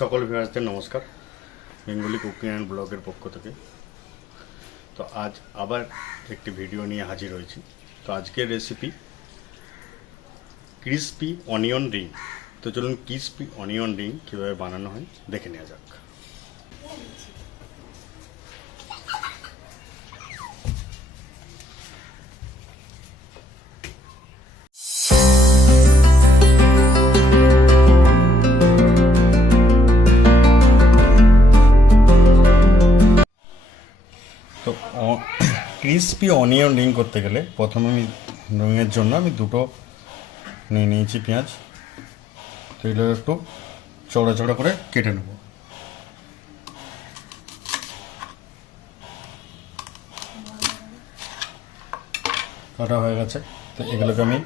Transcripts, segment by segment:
সকল ভিউয়ার্সদের নমস্কার। বেঙ্গলি কুকিং অ্যান্ড ব্লগের পক্ষ থেকে তো আজ আবার একটি ভিডিও নিয়ে হাজির হয়েছি। তো আজকের রেসিপি ক্রিসপি অনিয়ন রিং। তো চলুন ক্রিসপি অনিয়ন রিং কীভাবে বানানো হয় দেখে নেওয়া যাক। তো ক্রিসপি অনিয়ন রিং করতে গেলে প্রথমে আমি রিংয়ের জন্য দুটো নিয়ে নিয়েছি পেঁয়াজ। তো এগুলো একটু চড়া চড়া করে কেটে নেব। কাটা হয়ে গেছে, তো এগুলোকে আমি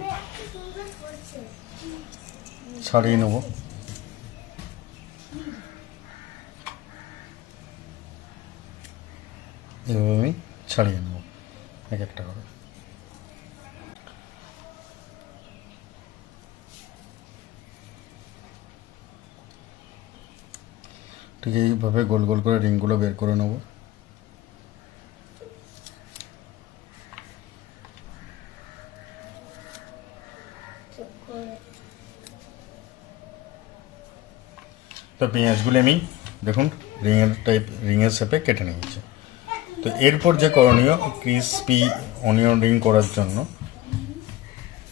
ছাড়িয়ে নেব। এভাবে আমি ছাড়িয়ে নেব এক একটা করে। ঠিক এইভাবে গোল গোল করে রিংগুলো বের করে নেব। তো পেঁয়াজগুলো আমি দেখুন রিংয়ের শেপে কেটে নিয়েছি। তো এরপর যে করণীয় ক্রিসপি অনিয়ন রিং করার জন্য,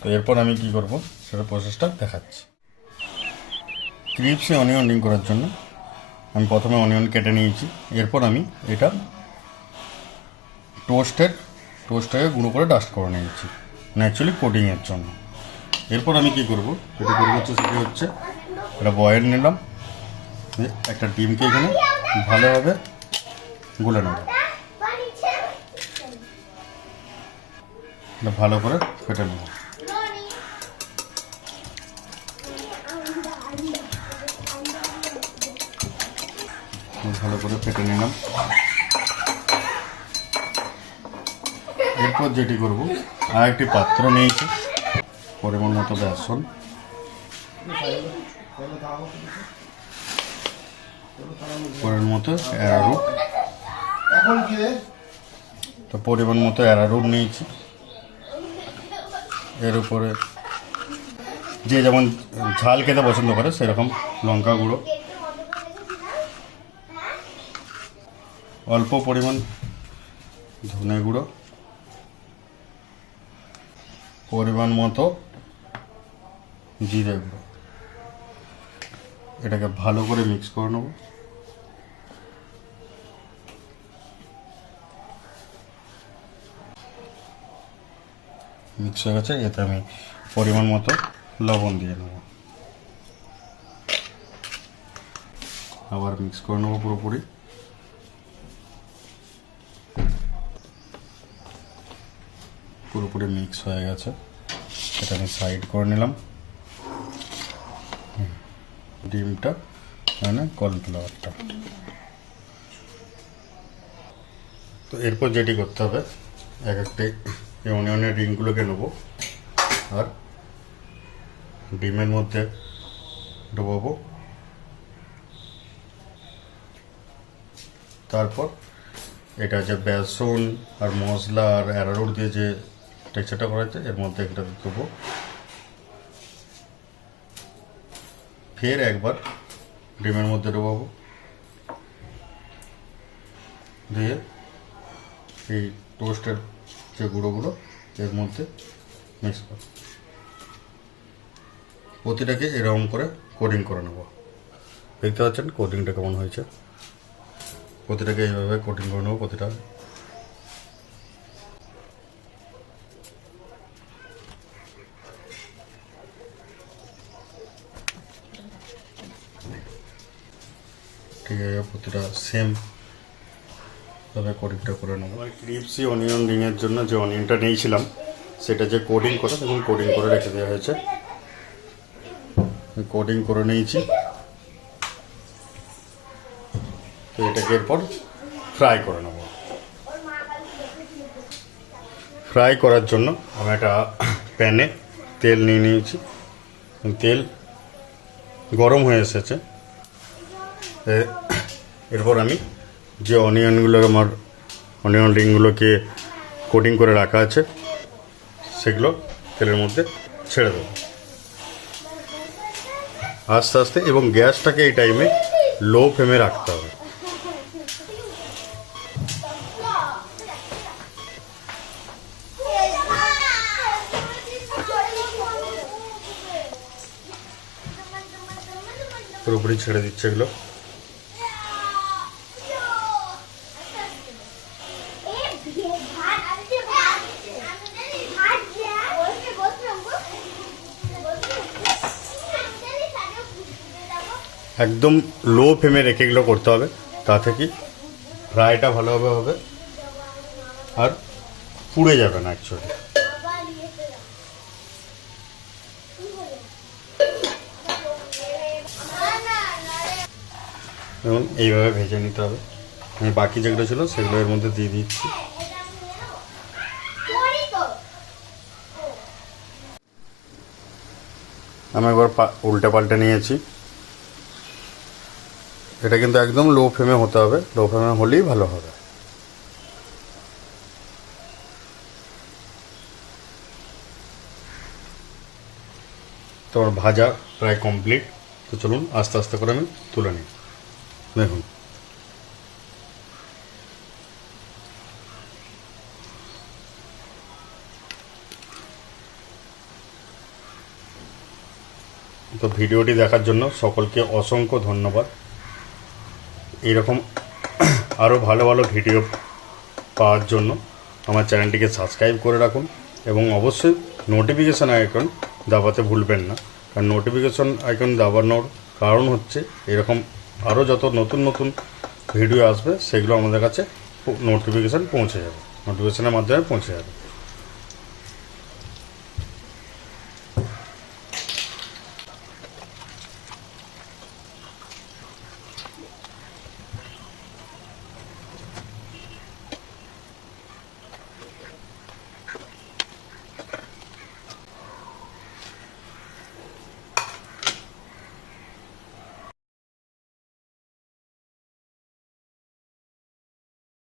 তো এরপর আমি কি করব সেটা প্রসেসটা দেখাচ্ছি। ক্রিসপি অনিয়ন রিং করার জন্য আমি প্রথমে অনিয়ন কেটে নিয়েছি। এরপর আমি এটা টোস্টটাকে গুঁড়ো করে ডাস্ট করে নিয়েছি, মানে অ্যাকচুয়ালি কোটিংয়ের জন্য। এরপর আমি কি করব, যেটা করবো সেটা হচ্ছে একটা বয়েল নিলাম, একটা ডিমকে এখানে ভালোভাবে গুলে নেব, ভালো করে ফেটে নেব। ভালো করে ফেটে নিলাম। এরপর যেটি করব, আর একটি পাত্র নিয়েছি, পরিমাণ মতো বেসন, পরিমাণ মতো অ্যারারুট, তো পরিমাণ মতো অ্যারারুট নিয়েছি। এর উপরে যে যেমন ঝাল খেতে পছন্দ করে সেরকম লঙ্কা গুঁড়ো, অল্প পরিমাণ ধনে গুঁড়ো, পরিমাণ মতো জিরে গুঁড়ো। এটাকে ভালো করে মিক্স করে নেব। মিক্স হয়ে গেছে, এতে আমি পরিমাণ মতো লবণ দিয়ে নেব। আবার মিক্স করে নেব পুরোপুরি। পুরোপুরি মিক্স হয়ে গেছে, এটা আমি সাইড করে নিলাম। ডিমটা মানে কর্নফ্লাওয়ারটা। তো এরপর যেটি করতে হবে, এক একটি এই অনিয়নের রিংগুলোকে নেব আর ডিমের মধ্যে ডুবাবো। তারপর এটা যে বেসন আর মশলা আর অ্যারারুট দিয়ে যে টেক্সচারটা করা হয়েছে এর মধ্যে এটা দেবো। ফের একবার ডিমের মধ্যে ডুবাবো, দিয়ে এই টোস্টের যে গুঁড়োগুলো এর মধ্যে মিক্স করব। প্রতিটাকে এরকম করে কোটিং করে নেব। দেখতে পাচ্ছেন কোটিংটা কেমন হয়েছে। প্রতিটাকে এইভাবে কোটিং করে নেব। প্রতিটা ঠিক আছে, প্রতিটা সেম ভাবে কোটিংটা করে নেব। ক্রিসপি অনিয়ন রিংয়ের জন্য যে অনিয়নটা নিয়েছিলাম সেটা যে কোটিং করে, দেখুন কোটিং করে রেখে দেওয়া হয়েছে। কোটিং করে নিয়েছি। তো এটাকে এরপর ফ্রাই করে নেব। ফ্রাই করার জন্য আমি একটা প্যানে তেল নিয়ে নিয়েছি। তেল গরম হয়ে এসেছে, এরপর আমি যে আমার অনিয়ন রিংগুলোকে কোটিং করে রাখা আছে সেগুলো তেলের মধ্যে ছেড়ে দেবো আস্তে আস্তে, এবং গ্যাসটাকে এই টাইমে লো ফ্লেমে রাখতে হবে। পুরোপুরি ছেড়ে দিচ্ছে এগুলো। একদম লো ফ্লেমে রেখে এগুলো করতে হবে, তাতে কি ফ্রাইটা ভালোভাবে হবে আর পুড়ে যাবে না অ্যাকচুয়ালি। এবং এইভাবে ভেজে নিতে হবে। আমি বাকি যেগুলো ছিল সেগুলো এর মধ্যে দিয়ে দিচ্ছি। আমি একবার উল্টে পাল্টে নিয়েছি। এটা কিন্তু একদম লো ফ্লেমে হতে হবে, লো ফ্লেমে হলেই ভালো হবে। তো আমার ভাজা প্রায় কমপ্লিট। তো চলুন আস্তে আস্তে করে আমি তুলে নিই। দেখুন তো ভিডিওটি দেখার জন্য সকলকে অসংখ্য ধন্যবাদ। এইরকম আরও ভালো ভালো ভিডিও পাওয়ার জন্য আমার চ্যানেলটিকে সাবস্ক্রাইব করে রাখুন এবং অবশ্যই নোটিফিকেশান আইকন দাবাতে ভুলবেন না। কারণ নোটিফিকেশান আইকন দাবানোর কারণ হচ্ছে এরকম আরও যত নতুন নতুন ভিডিও আসবে সেগুলো আমাদের কাছে নোটিফিকেশান পৌঁছে যাবে, নোটিফিকেশানের মাধ্যমে পৌঁছে যাবে।